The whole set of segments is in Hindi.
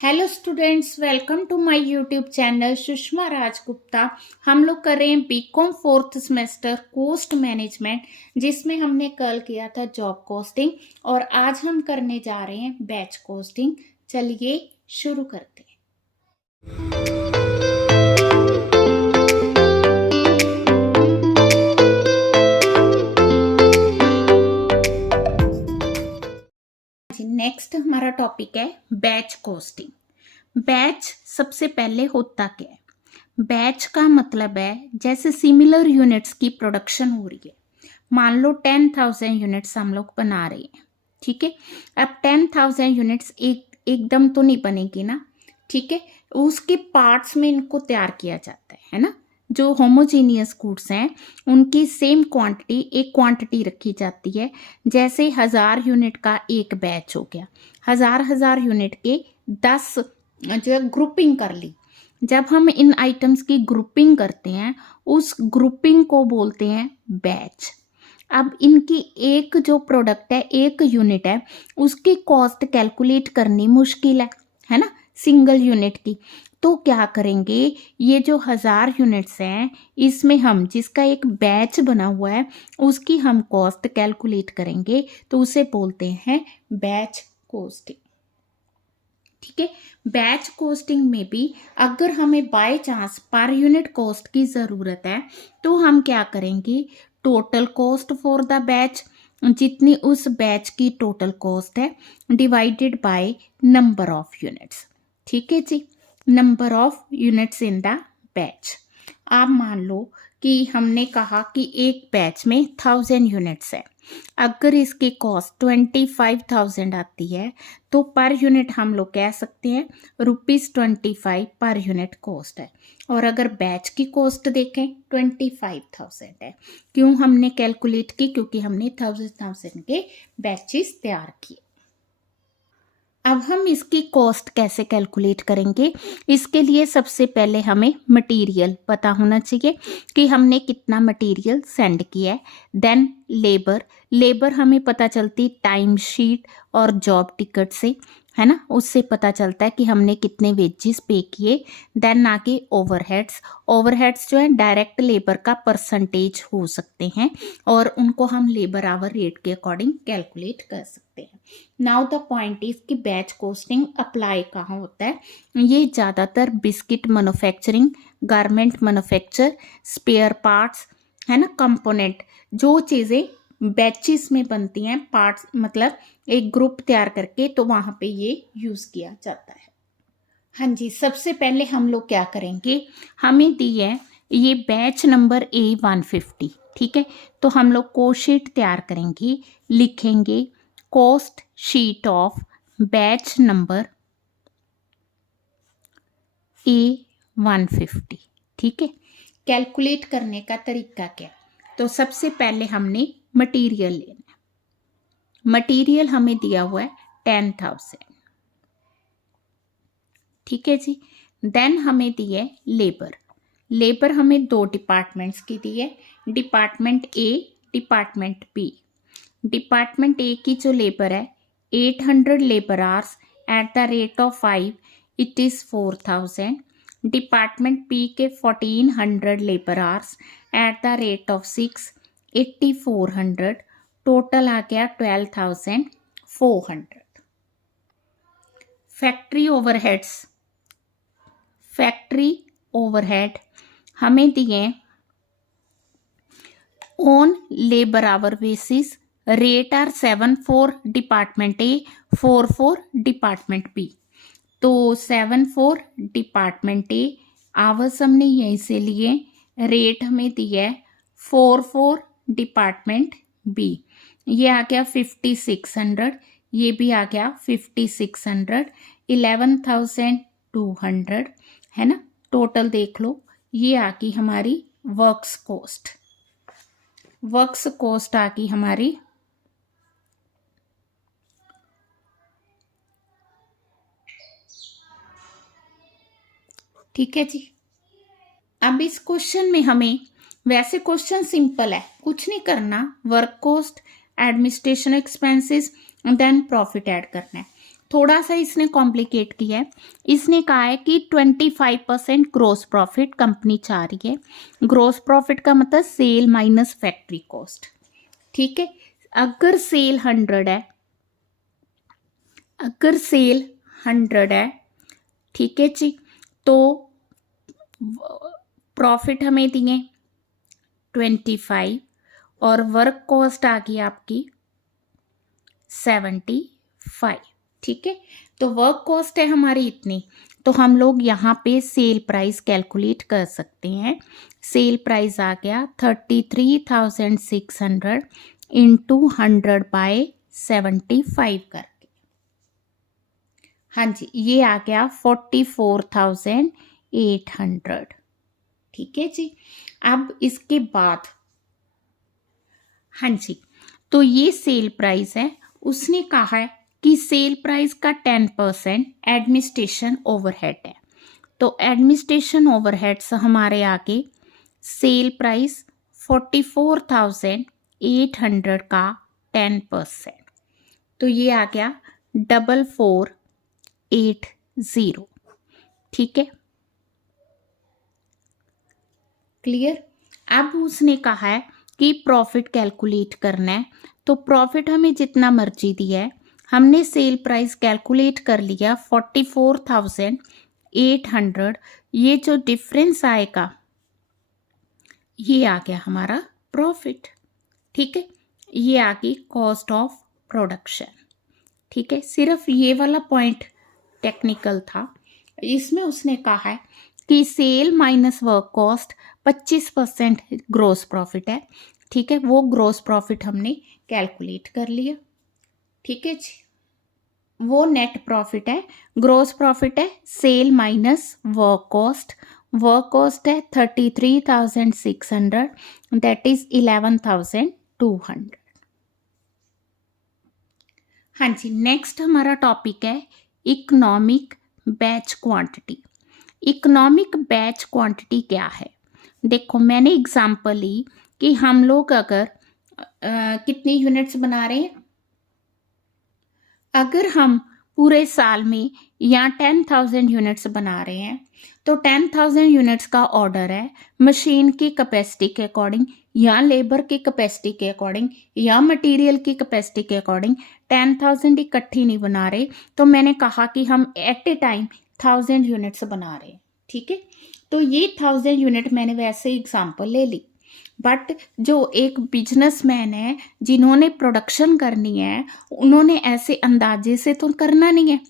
Hello students, welcome to my YouTube channel Sushma Rajgupta. हम लोग कर रहे हैं BCom fourth semester cost management, जिसमें हमने कल किया था जॉब कोस्टिंग और आज हम करने जा रहे हैं बैच कोस्टिंग। चलिए शुरू करते हैं। नेक्स्ट हमारा टॉपिक है बैच कोस्टिंग। बैच सबसे पहले होता क्या है? बैच का मतलब है जैसे सिमिलर यूनिट्स की प्रोडक्शन हो रही है। मान लो 10,000 यूनिट्स हम लोग बना रहे हैं, ठीक है। अब 10,000 यूनिट्स एकदम तो नहीं बनेगी ना, ठीक है। उसके पार्ट्स में इनको तैयार किया जाता है ना। जो होमोजीनियस गुड्स हैं उनकी सेम क्वांटिटी एक क्वांटिटी रखी जाती है। जैसे 1000 यूनिट का एक बैच हो गया, 1000 यूनिट के 10 जो ग्रुपिंग कर ली। जब हम इन आइटम्स की ग्रुपिंग करते हैं उस ग्रुपिंग को बोलते हैं बैच। अब इनकी एक जो प्रोडक्ट है, एक यूनिट है, उसकी कॉस्ट कैलकुलेट करनी मुश्किल है ना, सिंगल यूनिट की। तो क्या करेंगे, ये जो 1000 यूनिट्स हैं इसमें हम जिसका एक बैच बना हुआ है उसकी हम कॉस्ट कैलकुलेट करेंगे, तो उसे बोलते हैं बैच कोस्टिंग, ठीक है। बैच कोस्टिंग में भी अगर हमें बाय चांस पर यूनिट कॉस्ट की ज़रूरत है तो हम क्या करेंगे, total cost for the batch, जितनी उस बैच की टोटल कॉस्ट है, divided by number of units, ठीक है जी। Number of units in the batch. आप मान लो कि हमने कहा कि एक बैच में 1000 यूनिट्स है। अगर इसकी कॉस्ट 25,000 आती है तो पर यूनिट हम लोग कह सकते हैं ₹25 पर यूनिट कॉस्ट है। और अगर बैच की कॉस्ट देखें 25,000 है। क्यों हमने कैलकुलेट की? क्योंकि हमने 1000 के बैचेस तैयार किए। अब हम इसकी कॉस्ट कैसे कैलकुलेट करेंगे? इसके लिए सबसे पहले हमें मटेरियल पता होना चाहिए कि हमने कितना मटेरियल सेंड किया है। देन लेबर हमें पता चलती टाइम शीट और जॉब टिकट से, है ना, उससे पता चलता है कि हमने कितने वेजेस पे किए। देन आगे ओवरहेड्स जो है डायरेक्ट लेबर का परसेंटेज हो सकते हैं और उनको हम लेबर आवर रेट के अकॉर्डिंग कैलकुलेट कर सकते हैं। नाउ द पॉइंट इज कि बैच कोस्टिंग अप्लाई कहाँ होता है? ये ज़्यादातर biscuit manufacturing, garment manufacture, spare parts, है ना, कंपोनेंट, जो चीज़ें बैचेस में बनती हैं, पार्ट्स मतलब एक ग्रुप तैयार करके, तो वहाँ पे ये यूज़ किया जाता है। हाँ जी, सबसे पहले हम लोग क्या करेंगे, हमें दी है ये बैच नंबर A150, ठीक है। तो हम लोग कोस्ट शीट तैयार करेंगे, लिखेंगे cost sheet of batch number A150, ठीक है। कैलकुलेट करने का तरीका क्या? तो सबसे पहले हमने मटेरियल लेना है। मटेरियल हमें दिया हुआ है 10,000, ठीक है जी। देन हमें दी है लेबर हमें 2 डिपार्टमेंट्स की दी है, department A, department B. Department A की जो लेबर है 800 labour hours at the rate of 5, it is 4000। Department B के 1400 labour hours at the rate of 6, 8400। Total आ गया 12,400। फैक्ट्री ओवरहेड हमें दिए on labour hour basis, rate are 7 for department A, 4 for department B. तो 7 फॉर डिपार्टमेंट ए, आवर्स हमने यहीं से लिए, रेट हमें दिया है 4 फॉर डिपार्टमेंट बी। ये आ गया 5600, ये भी आ गया 5600, 11,200, है ना। टोटल देख लो, ये आ गई हमारी वर्क्स कॉस्ट आ गई हमारी ठीक है जी। अब इस क्वेश्चन में हमें, वैसे क्वेश्चन सिंपल है, कुछ नहीं करना, work cost, administration expenses, then profit add करना है। थोड़ा सा इसने कॉम्प्लिकेट किया है। इसने कहा है कि 25% ग्रोस प्रॉफिट कंपनी चाह रही है। ग्रोस प्रॉफिट का मतलब सेल माइनस फैक्ट्री कॉस्ट। ठीक है, अगर सेल 100 है, अगर सेल 100 है, ठीक है जी, तो प्रॉफिट हमें दिए 25 और वर्क कॉस्ट आ गई आपकी 75। ठीक है, तो वर्क कॉस्ट है हमारी इतनी, तो हम लोग यहाँ पे सेल प्राइस कैलकुलेट कर सकते हैं। सेल प्राइस आ गया 33,600 इंटू 100 बाय 75 करके। हाँ जी, ये आ गया 44,800। ठीक है जी, अब इसके बाद हाँ जी, तो ये सेल प्राइस है। उसने कहा है कि सेल प्राइस का 10% एडमिनिस्ट्रेशन ओवरहेड है। तो एडमिनिस्ट्रेशन ओवरहेड्स हमारे आगे सेल प्राइस 44,800 का 10%, तो ये आ गया 4480। ठीक है, क्लियर। अब उसने कहा है कि प्रॉफिट कैलकुलेट करना है, तो प्रॉफिट हमें जितना मर्जी दिया है, हमने सेल प्राइस कैलकुलेट कर लिया 44,800। ये जो डिफरेंस आएगा ये आ गया हमारा प्रॉफिट। ठीक है, ये आ गई कॉस्ट ऑफ प्रोडक्शन। ठीक है, सिर्फ ये वाला पॉइंट टेक्निकल था। इसमें उसने कहा है कि sale minus work cost 25% gross profit है। ठीक है, वो ग्रोस प्रॉफिट हमने कैलकुलेट कर लिया। ठीक है जी, वो नेट प्रॉफिट है। ग्रोस प्रॉफिट है sale minus work cost. Work cost है 33,600, दैट इज 11,200। हाँ जी, नेक्स्ट हमारा टॉपिक है economic batch quantity. Economic batch quantity क्या है? देखो, मैंने एग्जांपल ली कि हम लोग अगर कितनी यूनिट्स बना रहे हैं, अगर हम पूरे साल में या 10,000 यूनिट्स बना रहे हैं, तो 10,000 यूनिट्स का ऑर्डर है मशीन की कैपेसिटी के अकॉर्डिंग या लेबर की कैपेसिटी के अकॉर्डिंग या मटेरियल की कैपेसिटी के अकॉर्डिंग 10,000 इकट्ठी नहीं बना रहे। तो मैंने कहा कि हम एट ए टाइम 1,000 यूनिट्स बना रहे हैं। ठीक है, तो ये 1,000 यूनिट मैंने वैसे एग्जाम्पल ले ली, बट जो एक बिजनेसमैन है जिन्होंने प्रोडक्शन करनी है, उन्होंने ऐसे अंदाजे से तो करना नहीं है,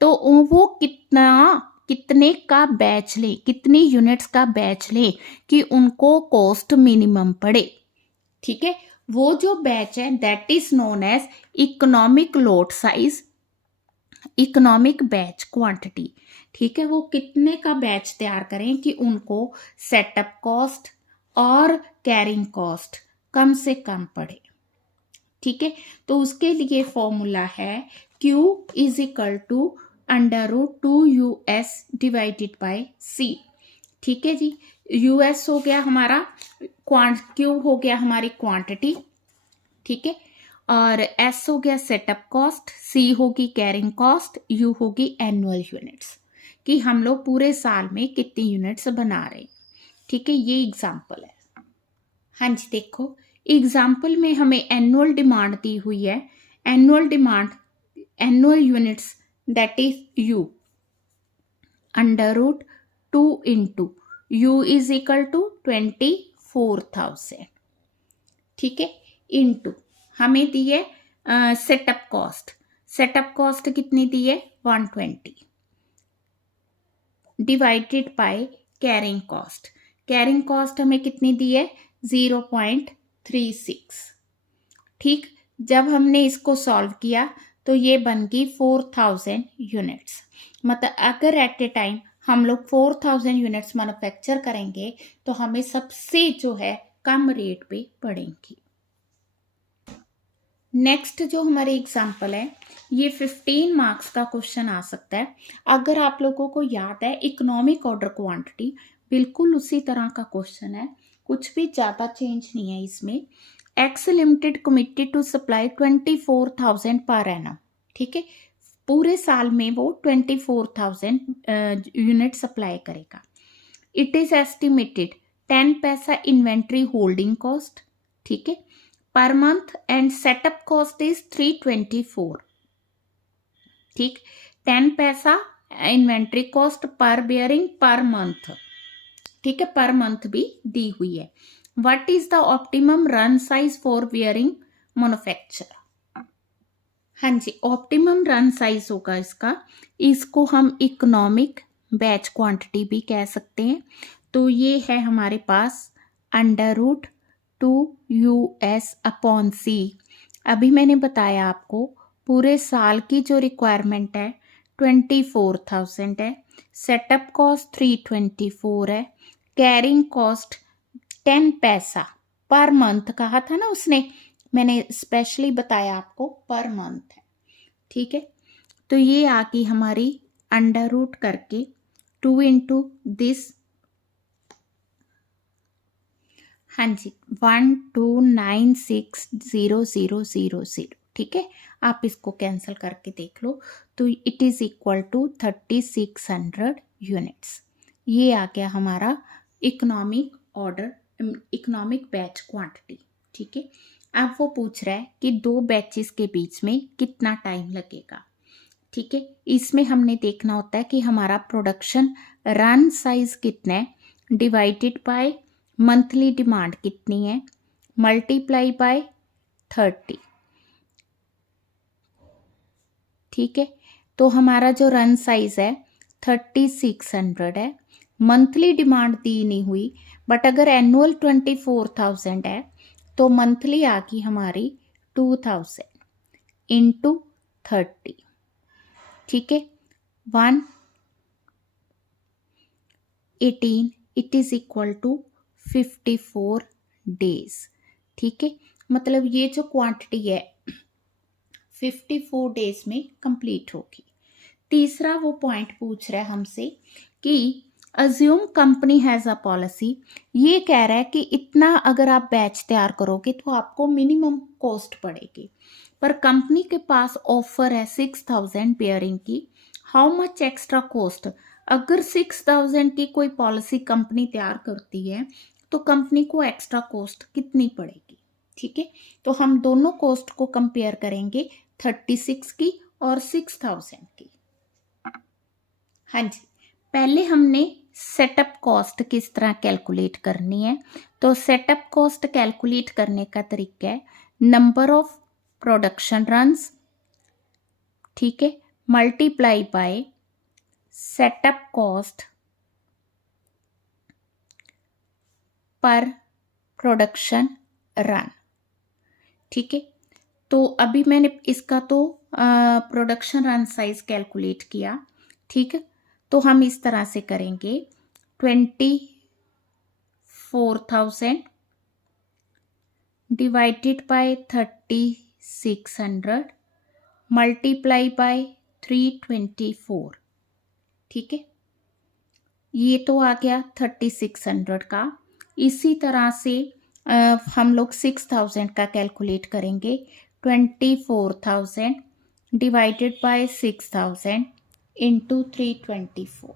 तो वो कितने का बैच ले, कितनी यूनिट्स का बैच ले कि उनको कॉस्ट मिनिमम पड़े। ठीक है, वो जो बैच है that is known as economic lot size, economic batch quantity. ठीक है, वो कितने का बैच तैयार करें कि उनको सेटअप कॉस्ट और कैरिंग कॉस्ट कम से कम पड़े। ठीक है, तो उसके लिए फॉर्मूला है Q is equal to √2US divided by C। ठीक है जी, US हो गया हमारा Q हो गया हमारी क्वांटिटी। ठीक है, और S हो गया सेटअप कॉस्ट, C होगी कैरिंग कॉस्ट, U होगी एनुअल यूनिट्स, कि हम लोग पूरे साल में कितनी यूनिट्स बना रहे हैं। ठीक है, ये एग्जाम्पल है। हाँ जी, देखो एग्जाम्पल में हमें एनुअल डिमांड दी हुई है। Annual demand, annual units that is U √2 into U is equal to 24,000। ठीक है, इंटू हमें दी है सेटअप कॉस्ट। सेटअप कॉस्ट कितनी दी है 120 divided by carrying cost. Carrying cost हमें कितनी दी है 0.36। ठीक, जब हमने इसको सॉल्व किया तो ये बन गई 4,000 यूनिट्स। मतलब अगर एट ए टाइम हम लोग 4,000 यूनिट्स मैन्युफैक्चर करेंगे तो हमें सबसे जो है कम रेट पे पड़ेंगी। नेक्स्ट जो हमारी एग्जाम्पल है, ये 15 मार्क्स का क्वेश्चन आ सकता है। अगर आप लोगों को याद है इकोनॉमिक ऑर्डर क्वांटिटी बिल्कुल उसी तरह का क्वेश्चन है, कुछ भी ज़्यादा चेंज नहीं है इसमें। X limited committed to supply 24,000 per annum. ठीक है, पूरे साल में वो 24,000 यूनिट सप्लाई करेगा। इट इज एस्टिमेटेड 10 पैसा इन्वेंट्री होल्डिंग कॉस्ट, ठीक है, per month, and setup cost is 324, ठीक। 10 पैसा inventory cost per bearing per month, ठीक है, पर मंथ भी दी हुई है। What is the optimum run size for bearing manufacture? हाँ जी, ऑप्टिमम रन साइज होगा इसको हम इकोनॉमिक बैच क्वांटिटी भी कह सकते हैं। तो ये है हमारे पास √2US/C। अभी मैंने बताया आपको पूरे साल की जो रिक्वायरमेंट है 24,000 है, सेटअप कॉस्ट 324 है, कैरिंग कॉस्ट 10 पैसा पर मंथ कहा था ना उसने, मैंने स्पेशली बताया आपको पर मंथ है, ठीक है। तो ये आ गई हमारी अंडर रूट करके 2 इंटू दिस, हाँ जी, 1296000, ठीक है। आप इसको कैंसिल करके देख लो, तो it is equal to 3600 units. ये आ गया हमारा economic order, economic batch quantity, ठीक है। अब वो पूछ रहा है कि 2 बैचेस के बीच में कितना टाइम लगेगा, ठीक है। इसमें हमने देखना होता है कि हमारा प्रोडक्शन रन साइज कितना है, डिवाइडेड बाय मंथली डिमांड कितनी है, मल्टीप्लाई बाय 30, ठीक है। तो हमारा जो रन साइज है 3600 है, मंथली डिमांड दी नहीं हुई, बट अगर एनुअल 24,000 है तो मंथली आ गई हमारी 2000 इंटू 30, ठीक है, 118, it is equal to 54 days, ठीक है। मतलब ये जो क्वांटिटी है 54 डेज में कंप्लीट होगी। तीसरा वो पॉइंट पूछ रहा है हमसे कि assume company has a policy, ये कह रहा है कि इतना अगर आप बैच तैयार करोगे तो आपको मिनिमम कॉस्ट पड़ेगी, पर कंपनी के पास ऑफर है 6000 पेयरिंग की, हाउ मच एक्स्ट्रा कॉस्ट? अगर 6000 की कोई पॉलिसी कंपनी तैयार करती है तो कंपनी को एक्स्ट्रा कॉस्ट कितनी पड़ेगी, ठीक है। तो हम दोनों कॉस्ट को कंपेयर करेंगे, 36 की और 6000 की। हाँ जी, पहले हमने सेटअप कॉस्ट किस तरह कैलकुलेट करनी है, तो सेटअप कॉस्ट कैलकुलेट करने का तरीका है नंबर ऑफ प्रोडक्शन रन्स, ठीक है, multiply by setup cost per production run, ठीक है। तो अभी मैंने इसका तो प्रोडक्शन रन साइज कैलकुलेट किया, ठीक है। तो हम इस तरह से करेंगे 24,000 डिवाइडेड बाय 3600 मल्टीप्लाई बाय 324, ठीक है। ये तो आ गया 3600 का। इसी तरह से हम लोग 6000 का कैलकुलेट करेंगे, 24,000 डिवाइडेड बाय 6000 इंटू 324।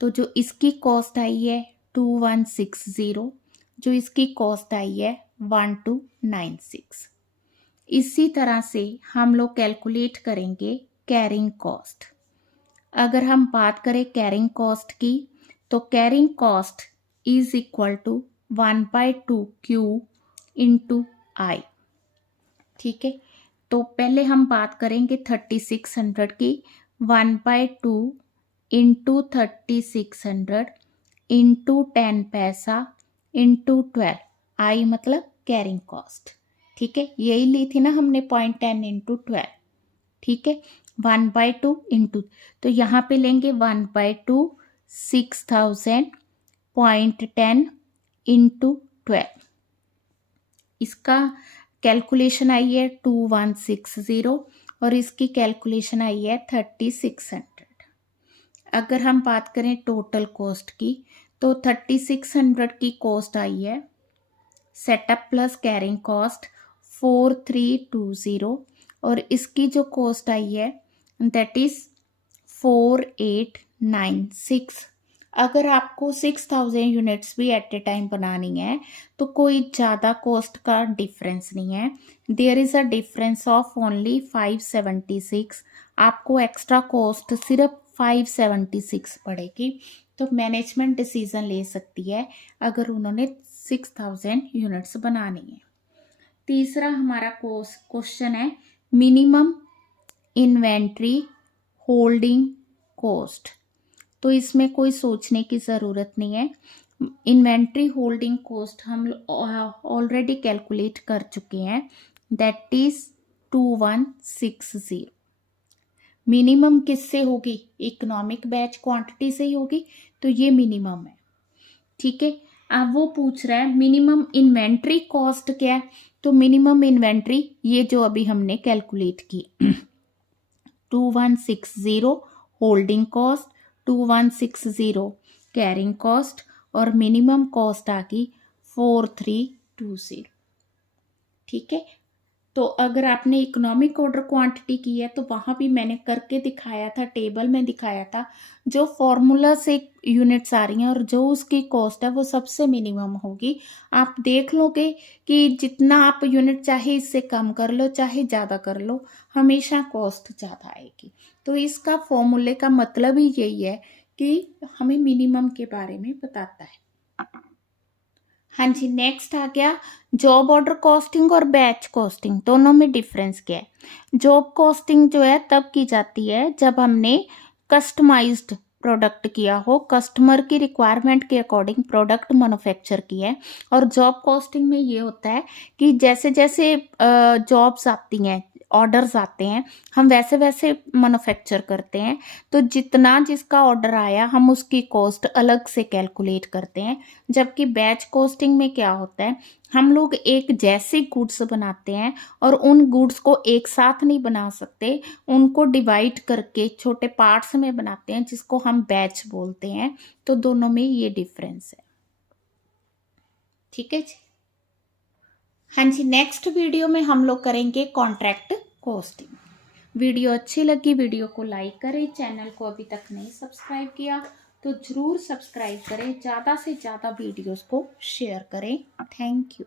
तो जो इसकी कॉस्ट आई है 2160, जो इसकी कॉस्ट आई है 1296। इसी तरह से हम लोग कैलकुलेट करेंगे कैरिंग कॉस्ट। अगर हम बात करें कैरिंग कॉस्ट की, तो carrying cost is equal to 1/2Q into I, ठीक है। तो पहले हम बात करेंगे 3600 की, 1/2 इंटू 3600 इंटू 10 पैसा इंटू 12, आई मतलब कैरिंग कॉस्ट, ठीक है। यही ली थी ना हमने 0.10 इंटू 12, ठीक है। 1/2 इंटू, तो यहाँ पे लेंगे 1/2 6000 0.10 इंटू 12, इसका कैलकुलेशन आई है 2160 और इसकी कैलकुलेशन आई है 3600। अगर हम बात करें टोटल कॉस्ट की, तो 3600 की कॉस्ट आई है सेटअप प्लस कैरिंग कॉस्ट 4320, और इसकी जो कॉस्ट आई है दैट इज 4896। अगर आपको 6000 यूनिट्स भी एट ए टाइम बनानी है तो कोई ज़्यादा कॉस्ट का डिफरेंस नहीं है। There is a difference of only 576। आपको एक्स्ट्रा कॉस्ट सिर्फ 576 पड़ेगी। तो मैनेजमेंट डिसीजन ले सकती है अगर उन्होंने 6000 यूनिट्स बनानी है। तीसरा हमारा क्वेश्चन है मिनिमम इन्वेंट्री होल्डिंग कॉस्ट। तो इसमें कोई सोचने की ज़रूरत नहीं है। इन्वेंट्री होल्डिंग कॉस्ट हम ऑलरेडी कैलकुलेट कर चुके हैं, दैट इज 2160। मिनिमम किससे होगी? इकोनॉमिक बैच क्वांटिटी से ही होगी, तो ये मिनिमम है। ठीक है, अब वो पूछ रहा है मिनिमम इन्वेंट्री कॉस्ट क्या है। तो मिनिमम इन्वेंट्री ये जो अभी हमने कैलकुलेट की 2160 होल्डिंग कॉस्ट, 2160 कैरिंग कॉस्ट और मिनिमम कॉस्ट आ गई 4320। ठीक है, तो अगर आपने इकोनॉमिक ऑर्डर क्वांटिटी की है तो वहां भी मैंने करके दिखाया था, टेबल में दिखाया था, जो फॉर्मूला से यूनिट्स आ रही हैं और जो उसकी कॉस्ट है वो सबसे मिनिमम होगी। आप देख लोगे कि जितना आप यूनिट चाहे इससे कम कर लो चाहे ज़्यादा कर लो, हमेशा कॉस्ट ज़्यादा आएगी। तो इसका फॉर्मूले का मतलब ही यही है कि हमें मिनिमम के बारे में बताता है। हाँ जी, नेक्स्ट आ गया जॉब ऑर्डर कॉस्टिंग और बैच कॉस्टिंग, दोनों में डिफरेंस क्या है। जॉब कॉस्टिंग जो है तब की जाती है जब हमने कस्टमाइज्ड प्रोडक्ट किया हो, कस्टमर की रिक्वायरमेंट के अकॉर्डिंग प्रोडक्ट मैन्युफैक्चर किया है। और जॉब कॉस्टिंग में ये होता है कि जैसे जैसे जॉब्स आती हैं, ऑर्डर्स आते हैं, हम वैसे वैसे मैन्युफैक्चर करते हैं। तो जितना जिसका ऑर्डर आया हम उसकी कॉस्ट अलग से कैलकुलेट करते हैं। जबकि बैच कॉस्टिंग में क्या होता है, हम लोग एक जैसे गुड्स बनाते हैं और उन गुड्स को एक साथ नहीं बना सकते, उनको डिवाइड करके छोटे पार्ट्स में बनाते हैं जिसको हम बैच बोलते हैं। तो दोनों में ये डिफरेंस है। ठीक है जी। हाँ जी, नेक्स्ट वीडियो में हम लोग करेंगे कॉन्ट्रैक्ट कॉस्टिंग। वीडियो अच्छी लगी वीडियो को लाइक करें, चैनल को अभी तक नहीं सब्सक्राइब किया तो ज़रूर सब्सक्राइब करें, ज़्यादा से ज़्यादा वीडियोस को शेयर करें। Thank you.